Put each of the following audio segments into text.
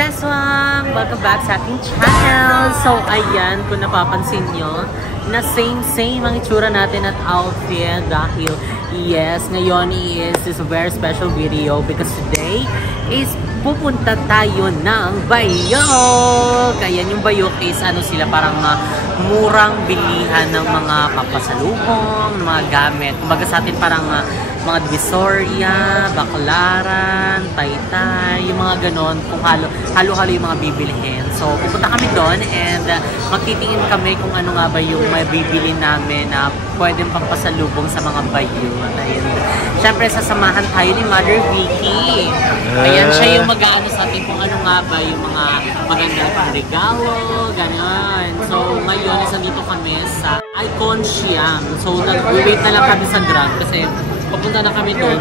Seswang! Welcome back sa ating channel! So, ayan, kung napapansin nyo, na same ang itsura natin at outfit dahil, yes, ngayon is a very special video because today is pupunta tayo ng Bayok! Ayan, yung Bayok is ano sila, parang murang bilihan ng mga papasalubong, ng mga gamit. Kumbaga sa atin parang mga Divisoria, Baclaran, Taytay, yung mga ganon, kung halo-halo yung mga bibilihin. So, pupunta kami doon and magtitingin kami kung ano nga ba yung may bibili namin na pwedeng pampasalubong sa mga Bayok. Ayan. Siyempre, sasamahan tayo ni Mother Vicky. Ayan, siya yung mag-aano sa atin kung ano nga ba yung mga maganda na pang regalo, ganon. So, ngayon, nandito kami sa Icon Siam. So, nag-wait na lang kami sa Grab kasi papunta na kami doon.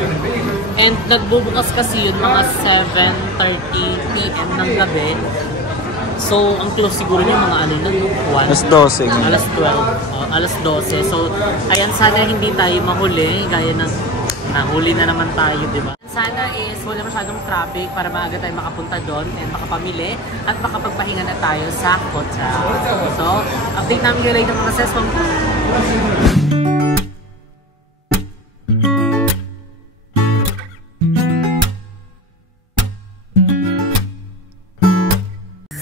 And nagbubukas kasi yun mga 7:30 PM ng gabi. So, ang close siguro niya mga ano na, 1. Alas 12. Alas 12. Alas 12. So, ayan, sana hindi tayo mahuli. Gaya ng nahuli na naman tayo, di ba? Sana is wala masyadong traffic para maaga tayo makapunta doon and makapamili at makapagpahinga na tayo sa hotel. So, update namin kayo later mga seswang.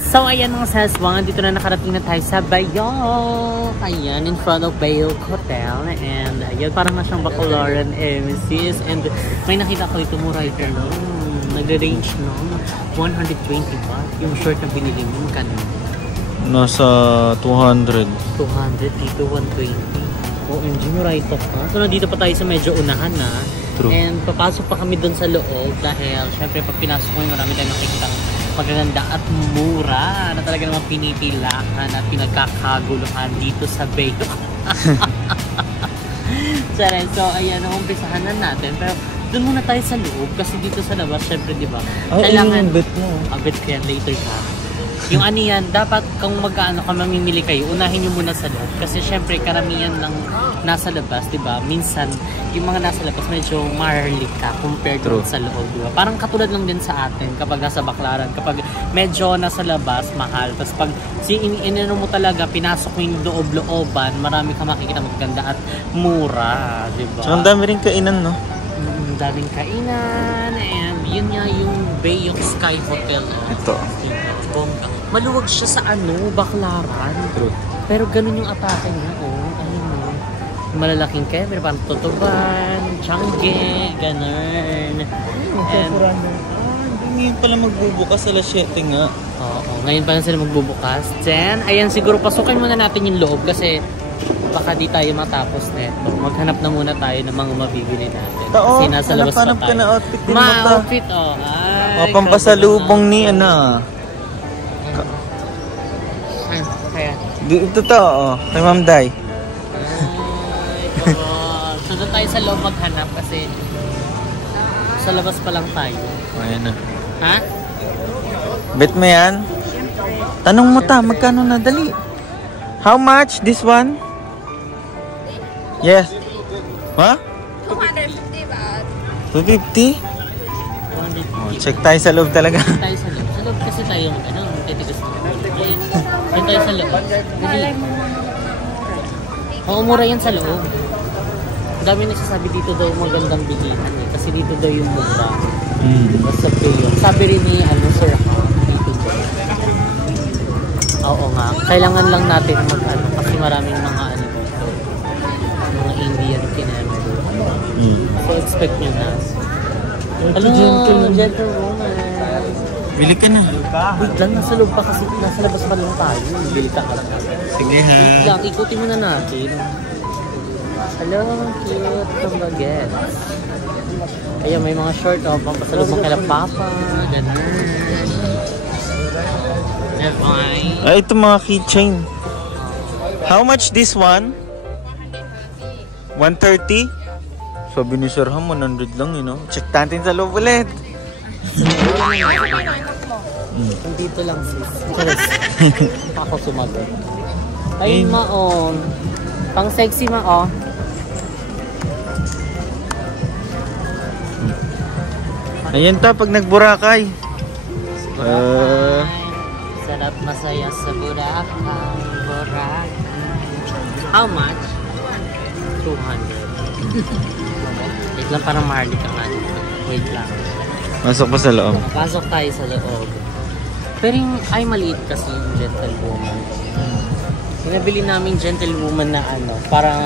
So, ayan mga seswang, dito na nakarating na tayo sa Bayok. Ayan, in front of Bayok Hotel. And ayan, parang na siyang Baclaran MCs. And may nakita ko ito mo right here, no? Nagre-range, no? 120 baht. Yung short na binili mo, magkano? Nasa 200. 200 dito, 120. OMG, mo right off, ha? So, nandito pa tayo sa medyo unahan, na. True. And papasok pa kami doon sa loob dahil syempre pag pinasok mo, marami tayong makikita magaganda at mura na talaga naman pinipilahan at pinagkakaguluhan dito sa Bayok. So, ayan, umpisahan na natin. Pero doon muna tayo sa loob kasi dito sa labas, syempre, di ba? Kailangan, bet mo. Bet ko yan, later ka. Yung ano yan, dapat kung mag-ano ka, mamimili kayo, unahin nyo muna sa loob. Kasi syempre, karamihan lang nasa labas, di ba? Minsan, yung mga nasa labas, medyo marlik ka compared to sa loob, di ba? Parang katulad lang din sa atin kapag nasa Baclaran. Kapag medyo nasa labas, mahal. Tapos pag inano mo talaga, pinasok mo yung loob-looban, marami ka makikita maganda at mura, di ba? So, ang dami rin kainan, no? Daming kainan. And yun nga yung Bayok Sky Hotel. Ito. Bongga. Maluwag siya sa ano, Baclaran. True. Pero ganun yung atake niya, oh. Ayun mo. Malalaking camera, parang tutuban, Changi, ganun. And Ngayon pala magbubukas alas 7 nga. oo, ngayon pa lang sila magbubukas. Then, ayan, siguro pasukin muna natin yung loob kasi baka di tayo matapos neto. Maghanap na muna tayo ng mga mabibili natin. Kasi nasa labas pa tayo. Ka na outfit din mo Ma-outfit, oh. Ay, pampasalubong ni, ano. Ito to, oh. Kay Ma'am Day. So, doon tayo sa loob maghanap kasi sa labas pa lang tayo. Ayan na. Ha? Bet mo yan? Tanong mo ta, magkano na? Dali. How much? This one? Yes. What? 250 baht. 250? Oh, check tayo sa loob talaga. Check tayo sa loob. Sa loob kasi tayo ano, titigas mo. Check tayo sa loob. Dali. Oo, mura yan sa loob. Ang dami nagsasabi dito daw magandang bilihan eh. Kasi dito daw yung mura. Basta Bayok. Sabi rin ni Sir ako, dito daw. Oo nga. Kailangan lang natin mag-ano kasi maraming mga ano dito. Mga Indian kinano. So expect nyo na. Hello, gentlewoman. Bili ka na. Wait lang, nasa loob pa kasi nasa labas pa lang tayo. Bili ka lang. Sige ha. Wait lang, ikutin muna natin. Hello, cute ng baguette. Kaya may mga short, oh, pampasalubong kay Papa, ganun. Ay, ito mga keychain. How much this one? 130? Sabi ni Sir Ham, 100 lang, you know. Check natin sa loob ulit. Dito lang sis. Ako sumagot. Ayun ma, oh. Pang sexy ma, oh. Ayan ta, pag nagburakay. Sarap masaya sa Boracay, Boracay. How much? 200. Wait lang, parang maharlik ka nga dito. Wait lang. Masok pa sa loob. Pasok tayo sa loob. Pero yung, ay maliit kasi yung gentlewoman. Yung nabili namin gentlewoman na ano, parang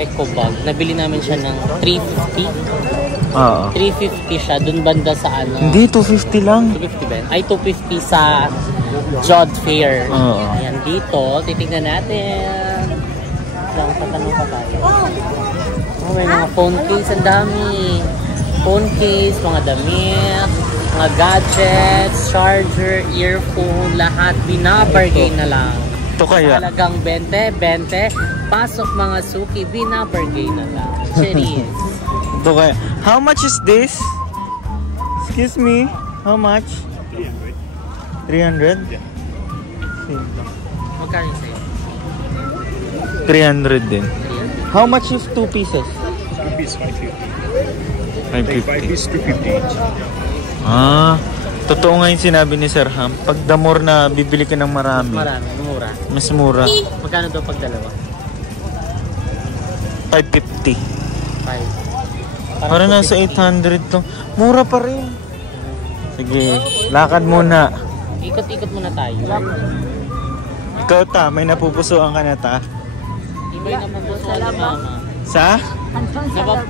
eco bag. Nabili namin siya ng 350. Oo. 350 siya, dun banda sa ano. Hindi, 250 lang. 250 ba yun? Ay, 250 sa Jod Fair. Oo. Ayan, dito, titignan natin. Lang, tatanong pa tayo. Oh, may mga phone case, ang dami. Phone case, mga damit, mga gadgets, charger, earphone, lahat binabargain na lang. Ito kaya. Talagang 20, pasok mga suki, binabargain na lang. Cheers. Ito kaya. How much is this? Excuse me. How much? 300. 300? Yeah. Magkano yung sa'yo? 300 din. 300. How much is 2 pieces? 2 pieces, 550. 550. 5 pieces, 250 each. Ah, totoo nga yung sinabi ni Sir Ham. Pag the more na bibili ka ng marami, Marami, mura. mas mura. Magkano daw pag dalawa? 550. 5. Para nasa 800 to. Mura pa rin. Sige, lakad muna. Ikot-ikot muna tayo. Ikaw ta, may napupusuan ka na ta. Iba yung napupuso ni Mama. Sa?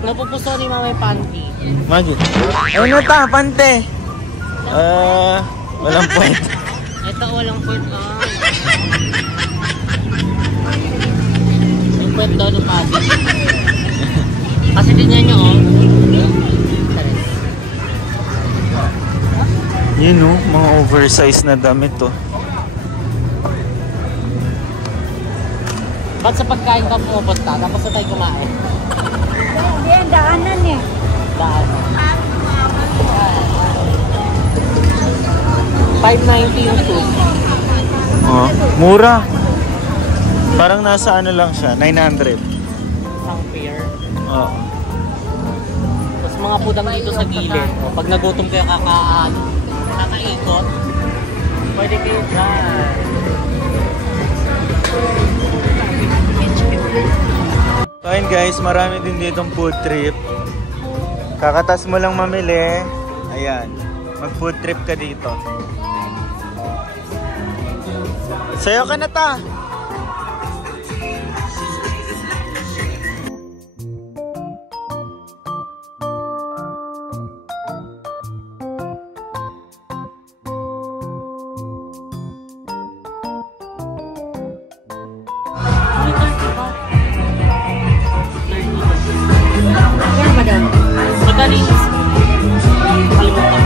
Napupuso ni Mama yung panty. Magic. Ayun na ta, pante. Walang point. Ito walang point on. Yung point daw ng panty. Kasi tingnan nyo oh. Yun oh, mga oversized na damit to. Ba't sa pagkain ka pumupunta? Tapos na tayo kumain. Hindi, ang daanan eh. Daan. 590 yung soup. Oh, mura. Parang nasa ano lang siya, 900. Isang pair. Oh. Tapos mga pudang dito sa gilid. O, pag nagutom kayo kakaikot, pwede kayo dyan. So ayun guys, marami din ditong food trip. Kakatas mo lang mamili. Ayan, mag food trip ka dito. Sayo ka na ta! Yan ba daw? Magkalinis. Kalimutan ko.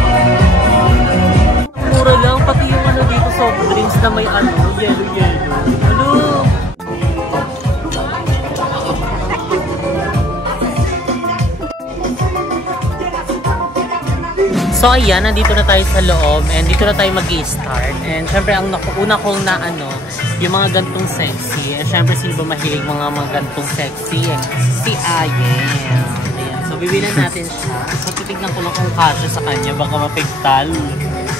Mura lang, pati yung ano dito soft drinks na may ano, yellow. Ano? So ayan, nandito na tayo sa loob and dito na tayo mag-i-start. And syempre ang una kong na ano, yung mga gantong sexy. And syempre sino ba mahilig mga gantong sexy? Si Ayen. Ayan. So bibilan natin siya. So titignan ko lang kung kasya sa kanya, baka mapigtal.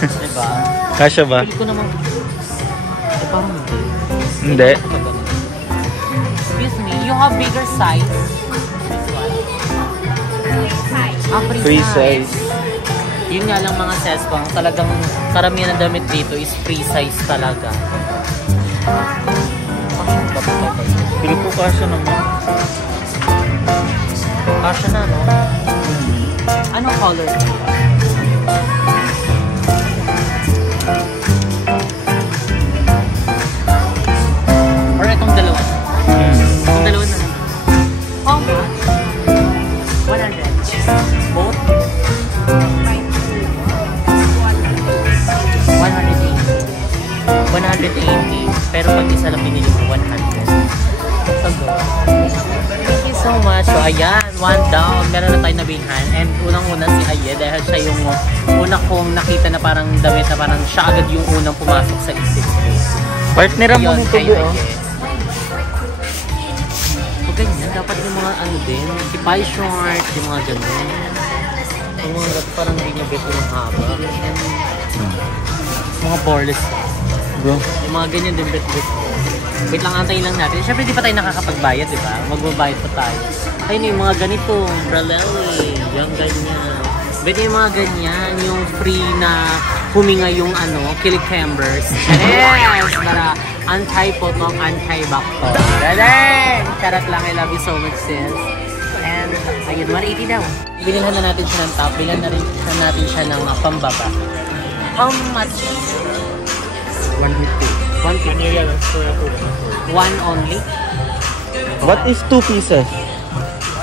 Diba? Kasya ba? Pili ko naman. Parang hindi. Hindi. Excuse me, you have bigger size? This one? Free size. Yun nga lang mga sespang, talagang karamihan ng damit dito is free size talaga. Pili ko kasya naman. Kasya na, no? Anong color? Or itong dalawa? Itong dalawa na. How much? 100. Both? 180. Pero pag isa lang binili mo, 100. So, go. Thank you so much. So, ayan, one down. Meron na tayo nabilhan. And unang-una si Aye, dahil siya yung una kong nakita na parang damit na parang siya agad yung unang pumasok sa isip ko. Partneran mo nito kay oh. Aye. So, ganyan. Dapat yung mga ano din, tipay short, yung mga ganyan. Yung mga parang hindi niya beto ng haba. Mga boreless. bro. Yung mga ganyan din, bet. Wait lang, antayin lang natin. Siyempre, di pa tayo nakakapagbayad, di ba? Magbabayad pa tayo. Ayun yung mga ganito, braleli, yung ganyan. Bet yung mga ganyan, yung free na huminga yung kilig chambers. Yes! Para anti-potong, anti-bacto. Dadeng! Charot lang, I love you so much, sis. And, ayun, 180 daw. Binilhan na natin siya ng top, bilhan na rin natin siya ng pambaba. How much? 150. 150. One only? What is 2 pieces?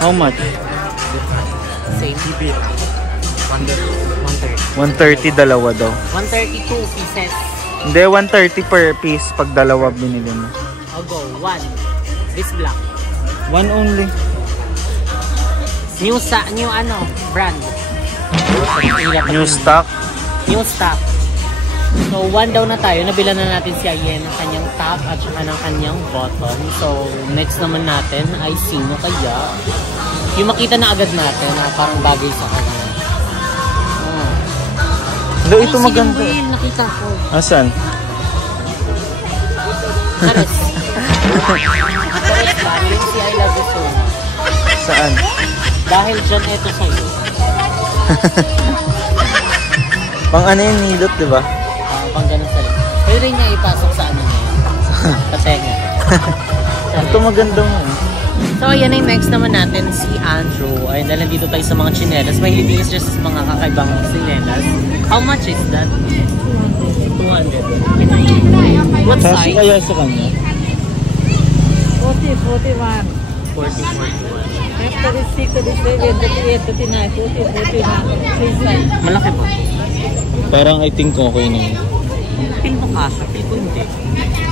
How much? Same. 130. 130 dalawa daw. 132 pieces. Hindi, 130 per piece pag dalawa binili mo. I'll go. One. This black. One only. New brand. New stock. New stock. So, one daw na tayo. Nabilan na natin si Ayen ng kanyang top at saka ng kanyang bottom. So, next naman natin ay sino kaya? Yung makita na agad natin na parang bagay sa kanya. Hindi, ito maganda. Ay, nakita ko. Asan? Charis. Charis ba? Yung si I love you so much. Saan? Dahil dyan ito sa'yo. Pang ano yung nilot, di ba? Pang ganun sa'yo. Pwede rin niya ipasok sa ano niya. Sa tenga. Ito maganda mo. So, ayan yung next naman natin, si Andrew. Ay, dahil nandito tayo sa mga chinelas. Mahilig din siya sa mga kakaibang chinelas. How much is that? 200. What Kaso size? kaya sa kanya? 40, 41. 40, 41. 36, 37, 38, 39, 40, 41. Three size. Malaki po. Parang I think okay na yun. Feel mo kasha, feel ko hindi.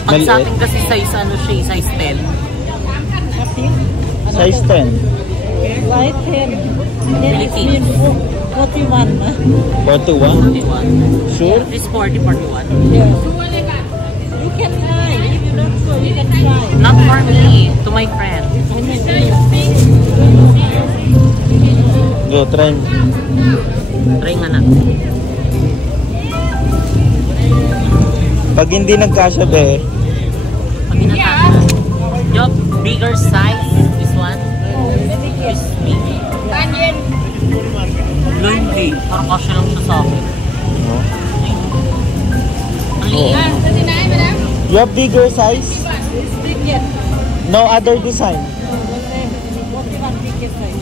Pag Maliit? sa akin kasi size, size 10. Size 10. Light 10. Then it Philippines. means 41. 41? 41. Sure? This 40, 41. Yes. You can try. If you don't go, you can try. Not for me, to my friend. Go, try mo. Try nga na. Pag hindi nagkasya, be. Pag inatan. Yup, bigger size. This one. This big. Hindi. Parang kasya lang siya sa akin. Ang liit. You have bigger size? No other design? 41 biggest size.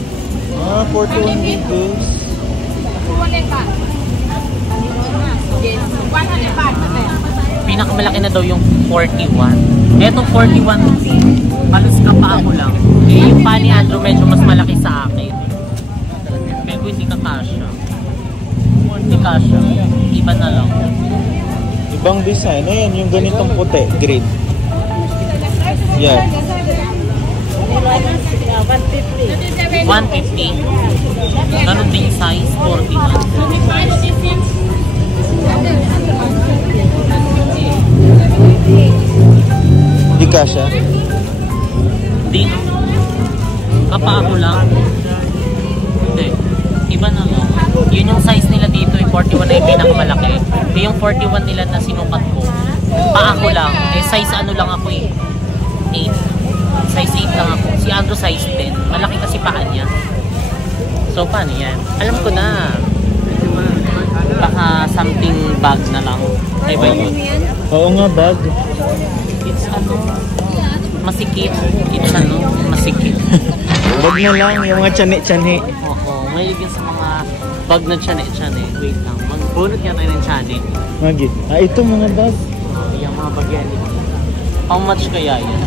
41 biggest. Pinakamalaki na daw yung 41. Etong 41, halos kapaa ko lang. Eh, yung pa ni Andrew medyo mas malaki sa akin. Pero hindi ka kasha. Hindi kasha. Iba na lang. Ibang design. Ayan, yung ganitong puti. Green. Yeah. 150. 150. Ganun din yung size, 41. Hindi kasya. Hindi, no? Kapaa ko lang. Hindi. Iba na lang. Yun yung size nila dito, yung 41 na yung pinakamalaki. Yung 41 nila na sinukat ko, paa ko lang. Eh, size ano lang ako eh. 8. Size 8 lang ako. Si Andrew size 10. Malaki kasi paa niya. So, paano yan? Alam ko na. Baka something bag na lang. Ay ba yun? Oo nga, bag. It's masikip. It's masikip. Bag na lang, yung mga tsani-tsani. Oo, may yun sa mga bag na tsane-tsane. Wait lang, magbunot nga tayo ng tsane. Magi. Ito mga bag. Yung mga bag yan. How much kaya yan?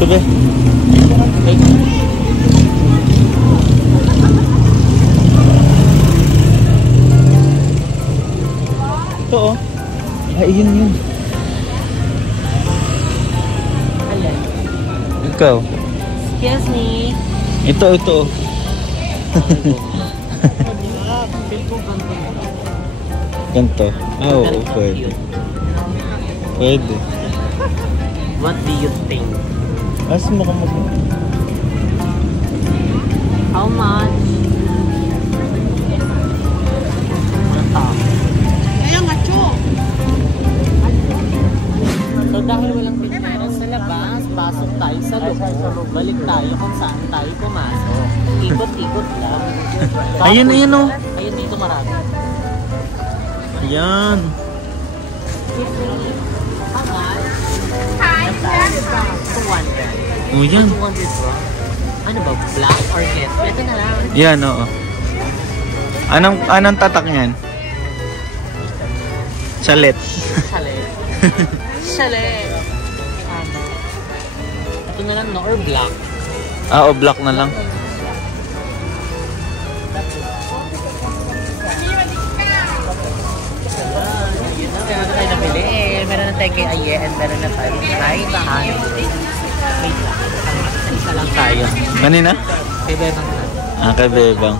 Ito be. Wait. Ito oh. Yun. Ayan. Ikaw. Excuse me. Ito oh. Ganto. Oo, pwede. Pwede. What do you think? As mo ka mag... How much? kung saan tayo pumasok. Ikot-ikot lang. Ayun, ayun oh. Ayun, dito marami. Ayan. Hi, 200. Oh, yan. 200 bro. Ano ba? Black or get? Ito na lang. Yan, oo. Anong tatak niyan? Chalet. Chalet. Chalet. Ito na lang, no? Or black? O black na lang. Meron na tayo nabili. Meron na tayo kay Aye and meron na tayo kay Bahani. Wait lang. Isa lang tayo. Kanina? Kay Bebang na. Kay Bebang.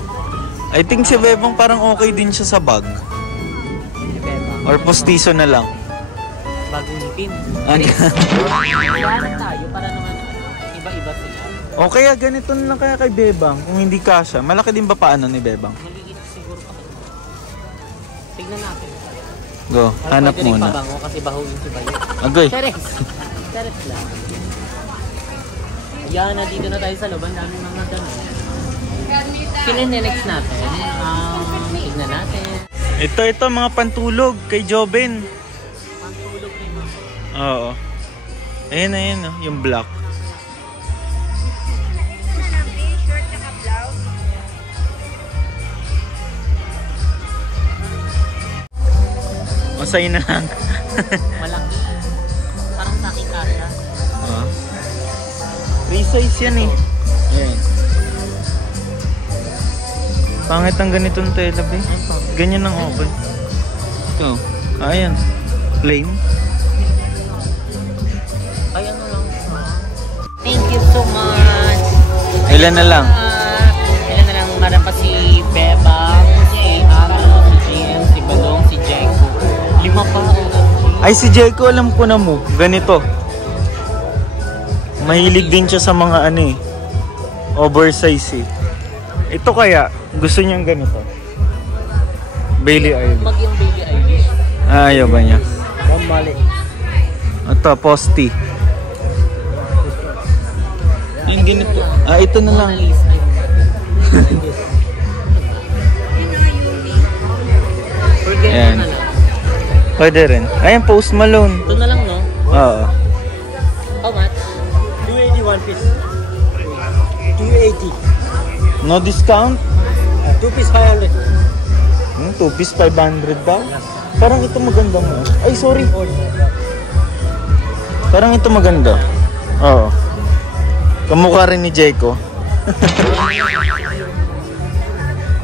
I think si Bebang parang okay din siya sa bag. Kay Bebang. Or postizo na lang. Bagong ngipin. Kaya tayo para naman iba-iba sila. O kaya ganito na lang kaya kay Bebang. Kung hindi kasha. Malaki din ba paano ni Bebang? Magigit siguro pa. Tignan natin. Go, hanap pwede rin muna. pabango kasi bahuin si Bayo. Agoy. Charis. Charis lang. Ayan, nandito na tayo sa loob. Ang daming mga ganun. Next natin. Tignan natin. Ito mga pantulog kay Joben. Pantulog ni Mama. Oo. Ayun oh, yung black. Masay na lang. Malaki. Parang sa akin kasha. Free size yan eh. Ayan. Pangit ang ganitong tela be. Ganyan ang okay. Ito. Ayan. Plain. Ay, ano lang. Thank you so much. Ilan na lang? Ilan na lang. Meron pa si Bebang, si Ano, si GM, si Balong, si Jeko. 5 pa. Ay, si Jeko alam ko na mo. Ganito. Mahilig din siya sa mga ano eh. Oversize eh. Ito kaya, gusto niyang ganito. Bailey Eilish. Mag yung Bailey Eilish. Ayaw ba niya? Mali. Ito, Posty. Yung ganito. Ito na lang. Ayan. Pwede rin. Ayan, Post Malone. Ito na lang, no? Oo. How much? 281 piece. 280. No discount? 2 piece 500. 2 piece 500 ba? Parang ito maganda mo. Ay, sorry. Parang ito maganda. Oo. Kamukha rin ni Jeko.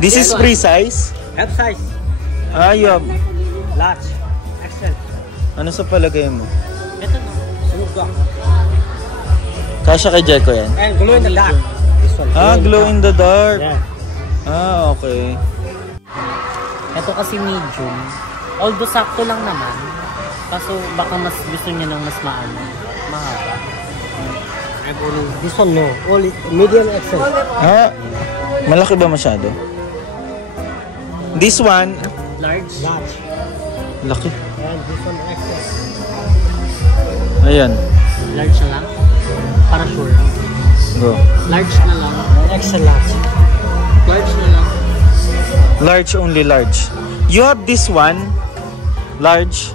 This is free size? F size. Ayop. Large. XL. Ano sa palagay mo? Ito na. Sunog ka. Kasya kay Jeko yan? And glow in the dark. This one. Glow in the dark. Yeah. Okay. Ito kasi medium. Although sakto lang naman. Kaso baka mas gusto niya ng mas mahaba. This one no. Only medium XL. Malaki ba masyado? This one, Large. Large. laki. And this one XL. Ayan. Large na lang. Para sure. Go. Large na lang. XL large. Large na lang. Large, only large. You have this one, large.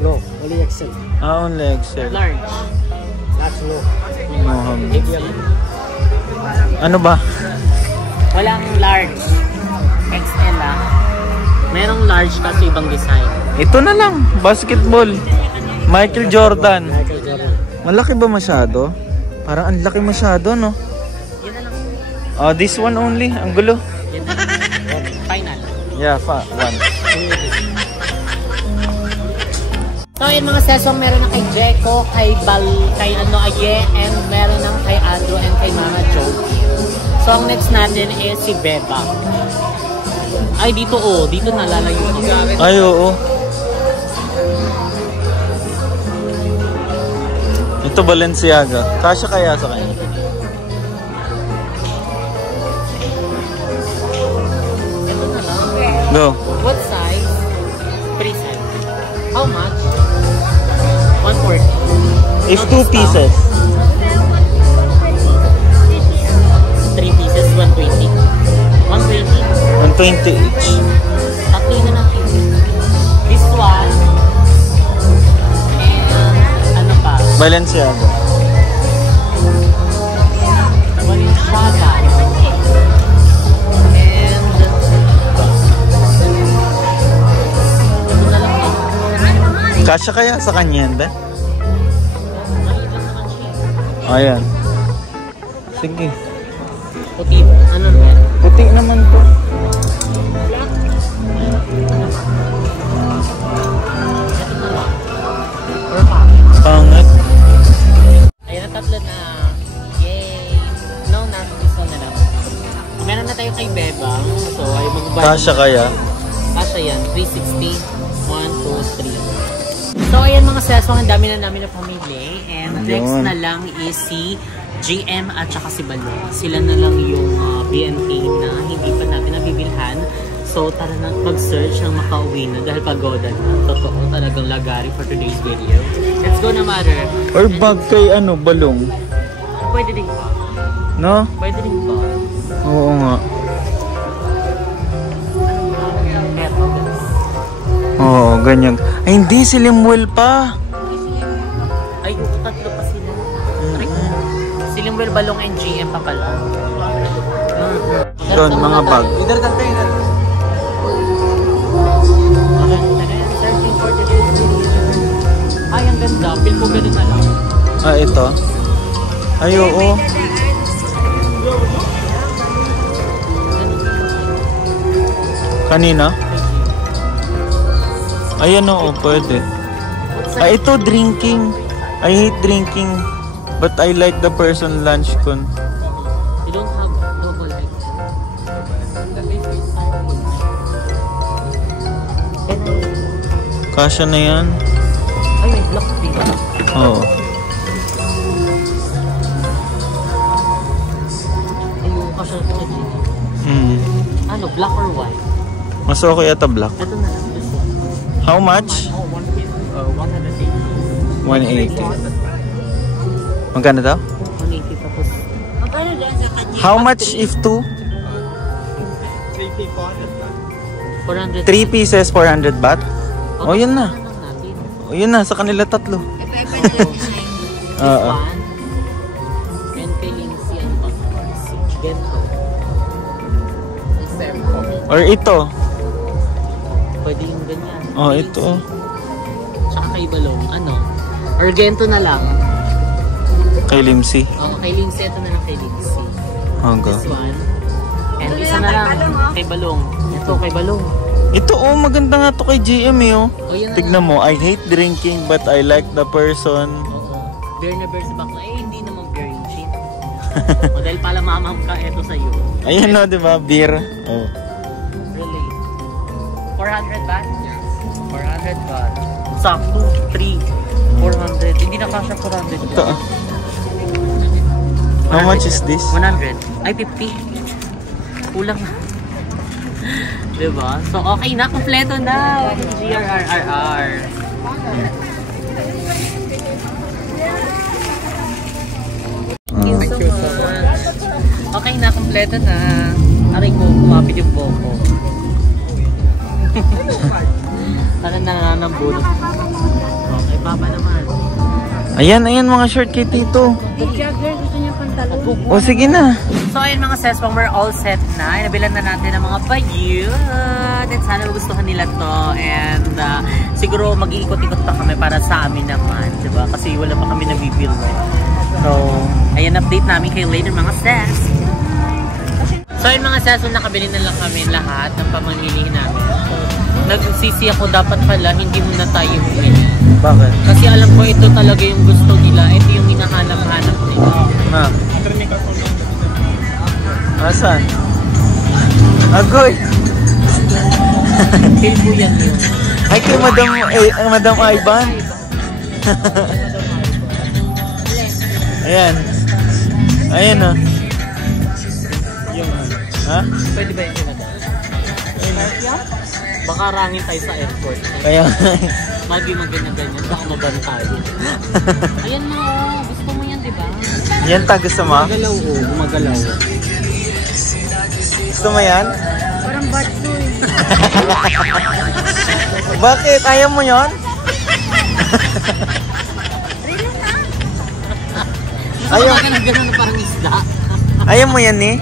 No. Only XL. Only XL. Large. Large no. Medium. Ano ba? Walang large. XL lang. Merong large kasi ibang design. Ito na lang, basketball. Michael Jordan. Michael Jordan. Malaki ba masyado? Parang ang laki masyado, no? Yan na lang. This one only. Ang gulo. Yan na lang. Final. Yeah, one. So yun mga sesong meron na kay Jeko, kay Aye, and meron na kay Andrew and kay Mama Joey. So ang next natin is si Beba. Ay dito dito nalalayo. Ay oo. Ito Balenciaga. Kasya kaya sa kanya? Ito na lang. Go. What size? Free size. How much? 140. If No 2 discount. pieces. 20 each. Tatlo na lang each. This one. And ano pa? Balenciaga. Balenciaga. And Kasya kaya sa kanya yan, Ben? Ayan. Sige. puti ba? Ano ba? Puti naman to. Pangit. Ayan na, tatlo na. Yay! No, gusto na lang. Meron na tayo kay Bebang. So, ay magbayad. Kasya kaya? Kasya yan. 360. 1, 2, 3. So, ayan mga seswang, ang dami na namin na pamili. And next na lang is si GM at saka si Balong. Sila na lang yung BNP na hindi pa natin nabibilhan. So, tara na mag-search ng makauwi na dahil pagoda na. Totoo, talagang lagari for today's video. Let's go na, mother. Or bag kay ano, Balong? Pwede din pa. No? Pwede din pa. Oo nga. Oo, ganyan. Ay, hindi, si Limwell pa. Ay, tatlo pa sila. Si Limwell, Balong, and GM pa pala. Doon, mga bag. Ay, ang ganda. Feel ko ganun na lang. Ah, ito? Ay, oo. Kanina? Ayan, oo, pwede. Ah, ito, drinking. I hate drinking. But I like the person lunch kun. You don't have double like Kasya na yan. ay, may black din. Oo. Ayun, kasya na ito. Ano, black or white? Mas okay ata black. Ito na lang. This one. How much? Oh, 180. 180. Magkano daw? 180 tapos. Magkano dyan sa kanya? How much if two? 400. 3 pieces, 400 baht? Oh, yun na. Ano lang natin? Oh, yun na. Sa kanila tatlo. This one. And kay Lindsay, ano ba? Gento. Or ito. Pwede yung ganyan. Oh, ito. Tsaka kay Balong, ano? Or Gento na lang. Kay Limsi. Oh, kay Lindsay, ito na lang kay Lindsay. Okay. This one. And isa na lang kay Balong. Ito kay Balong. Ito, oh, maganda nga to kay GM, eh, oh. Oh, yan na Tignan mo, I hate drinking but I like the person. Oo. Beer na beer sa bakla. Eh, hindi naman beer yung shit. O, dahil pala mamam ka, ito sa'yo. Ayan, no, di ba? Beer. Oh. Really? 400 baht? 400 baht. Sakto, 3. 400. Hindi na kasha 400 baht. Ito, ah. How much is this? 100. Ay, 50. Kulang na. Diba? So, okay na. Kompleto na. GRRRR. Thank you so much. Okay na. Kompleto na. Aray ko, kumapit yung boko. Parang nananambulot. Okay, baba naman. Ayan, ayan mga short kay Tito. Jogger, gusto niya pantalon. O, sige na. So ayun mga seswang, we're all set na. Nabilan na natin ang mga bayut. And sana magustuhan nila to. And siguro mag-iikot-ikot pa kami para sa amin naman. Diba? Kasi wala pa kami nabibili. So, ayan, update namin kayo later mga ses. So ayun mga ses, nakabili na lang kami lahat ng pamamili namin. Nagsisi ako, dapat pala hindi muna tayo bumili. Bakit? Kasi alam ko ito talaga yung gusto nila. Ito yung hinahanap-hanap nila. Ma. Asan? Agoy! Feel ko yan yun. Ay, kay Madam Ivan. Ayan. Ayan, oh. Ha? Pwede ba yun sila dahil? Baka rangin tayo sa airport. Kaya, Magi magganyan-ganyan. Baka mabantay. Ayan mo, gusto mo yan, diba? yan ta, gusto mo? Gumagalaw, oh. Gumagalaw. Gusto mo yan? Parang tambatso eh. Bakit? Ayaw mo yon? Ayaw. Ayaw. Ganun na parang isda. Ayaw mo yan eh?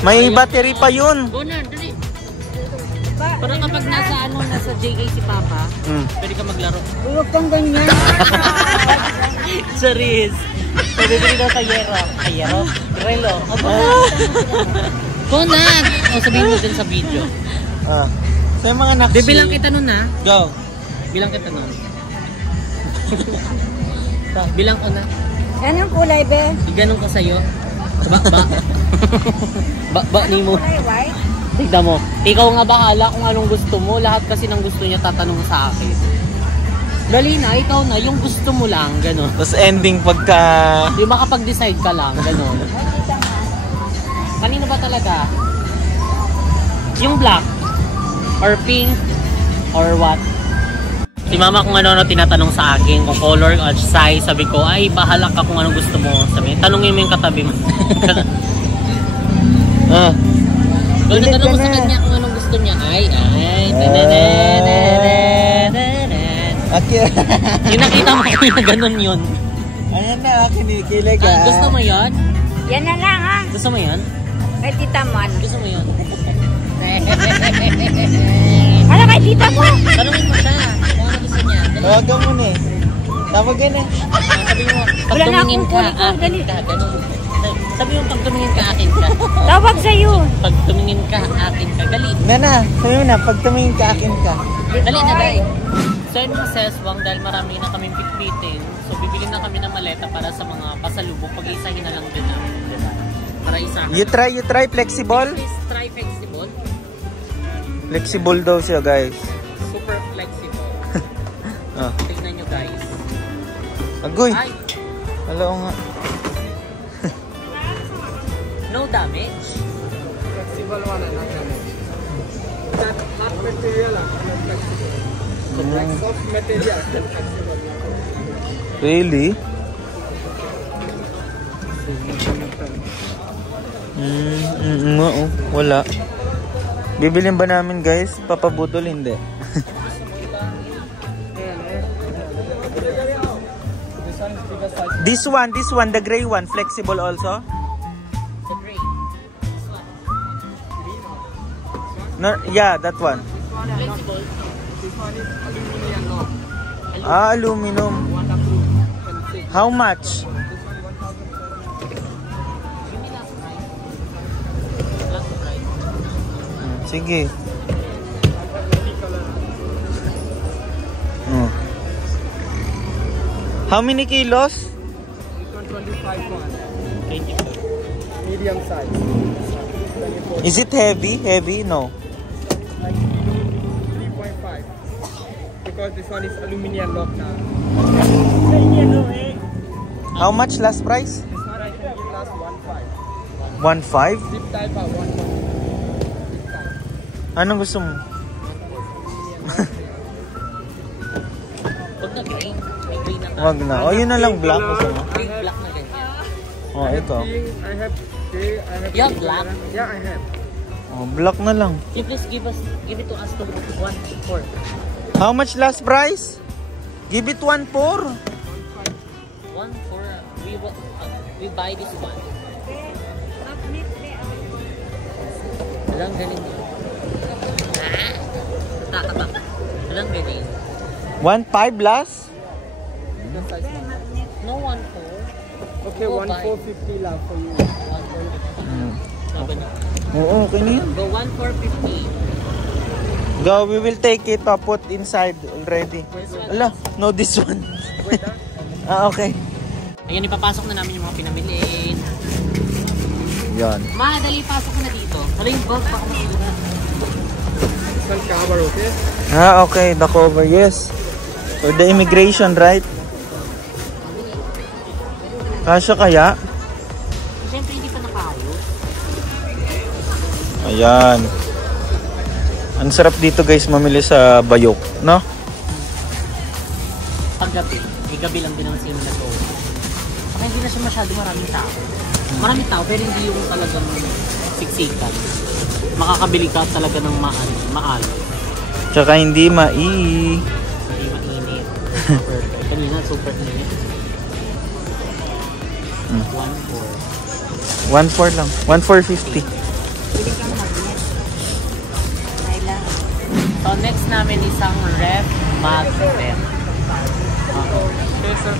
May battery pa yun. Go na, dali. Parang kapag nasa JA si Papa, pwede ka maglaro. Huwag kang ganyan. Charis. So, bibili daw kayero. Kayero? Relo. Go na! O, sabihin mo din sa video. Sa mga naksi. Bilang kita nun na. Go. Bilang kita nun. Bilang ko na. Anong kulay, be? Ganun ko sa'yo. Ba ni mo. Kulay white? Tignan mo. Ikaw nga bahala kung anong gusto mo. Lahat kasi ng gusto niya tatanong sa akin. Dali na, ikaw na. Yung gusto mo lang, ganun. Tapos ending pagka... Yung makapag-decide ka lang, ganun. Kanino ba talaga? Yung black? Or pink? Or what? Si mama kung ano tinatanong sa akin, kung color or size, sabi ko, ay bahala ka kung anong gusto mo. Sabi, tanungin mo yung katabi mo. Doon natanong ko sa kanya kung anong gusto niya. Yung nakita mo kanya ganun yun. Ayan na, kinikilig ah. Gusto mo yun? Yan na lang ha. Gusto mo yun? Kay tita mo ano? Gusto mo yun? Ano kay tita mo? Tanungin mo siya kung ano gusto niya. Tawagan mo na eh. Tawagan eh. Sabi mo, pag Wala na tumingin akong ka, kulit, akin ka. Ganun. Sabi mo, pag tumingin ka, akin ka. Tawag sa'yo. Pag tumingin ka, akin ka. Dali. Nana, sabi mo na, pag tumingin ka, akin ka. Dali na, dali. So yun mga seswang, dahil marami na kaming pitpitin. So bibili na kami ng maleta para sa mga pasalubong. Pag-isahin na lang din namin. Diba? Para isahan. You try flexible? Please try flexible. Flexible daw siya guys. Super flexible. Ah. Tignan nyo guys. Agoy. Ay, Alam nga. no damage. Flexible one and not damage. That hard material not flexible. So like soft material flexible. Really? Oo, wala. Bibilin ba namin guys? Papabutol hindi. This one, the gray one, flexible also? The gray. No, yeah, that one. Flexible. This one is aluminum lock. Ah, aluminum. Waterproof. Can take. How much? Give me last price. Last price. Sige. How many kilos? This one 25 one. 24. Medium size. 24. Is it heavy? Heavy? No. Like 3.5. Because this one is aluminum lock now. How much last price? This one I can give last 1.5. 1.5? Zip type are 1.5. Anong gusto mo? Huwag na gray. May gray na. Wag na. O, yun na lang black. Gusto mo? Gray black na ganyan. O, ito. I have gray. I have. You have black? Yeah, I have. O, black na lang. Can you please give it to us to 1.4. How much last price? Give it 1.4. 1.4. We buy this one. Walang galing yun. Takatak. Walang galing. 1.5 last? The size. No 1.4. Okay, Go 1.450 lang for you. 1.4. Sabi na. Oo, okay na yun. Go 1.450. Go, we will take it. Put inside already. Ala, no, this one. Okay. Ayan, ipapasok na namin yung mga pinamiliin. Yan. Madali, pasok ko na dito. Wala yung bag pa. This one cover, okay? Okay, the cover, yes. For the immigration, right? Kasya kaya? Siyempre, hindi pa nakayos. Ayan. Ang sarap dito guys mamili sa Bayok, no? Paggabi, gabi lang din naman sila nag-o. Baka hindi na siya masyado maraming tao. Maraming tao, pero hindi yung talagang siksikan. makakabili ka talaga ng maal. Tsaka hindi Hindi mainit. Perfect. Kanina super init. 1.4 lang. 1.450. So next namin isang ref magnet.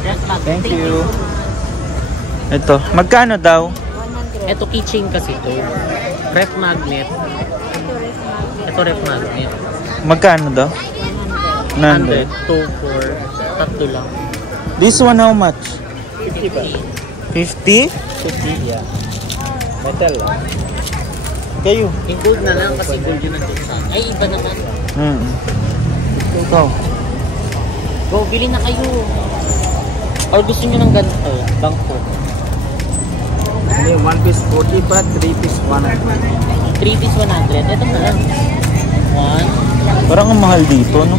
Ref magnet. Thank you. Ito, magkano daw? Ito keychain kasi to. Ref magnet. Ito ref magnet. Magkano daw? 100, 2, 4, tatlo lang. This one how much? 50. 50? 50, yeah. Metal lang. Kayo? Yung gold na lang kasi gold yun nandun sa... Ay, iba naman. Ikaw? Go, bili na kayo. Or gusto nyo ng ganito? Bangko. Ini 1 piece 40 pa, 3 piece 100. 3 piece 100. Ito na lang. 1. Parang ang mahal dito, no?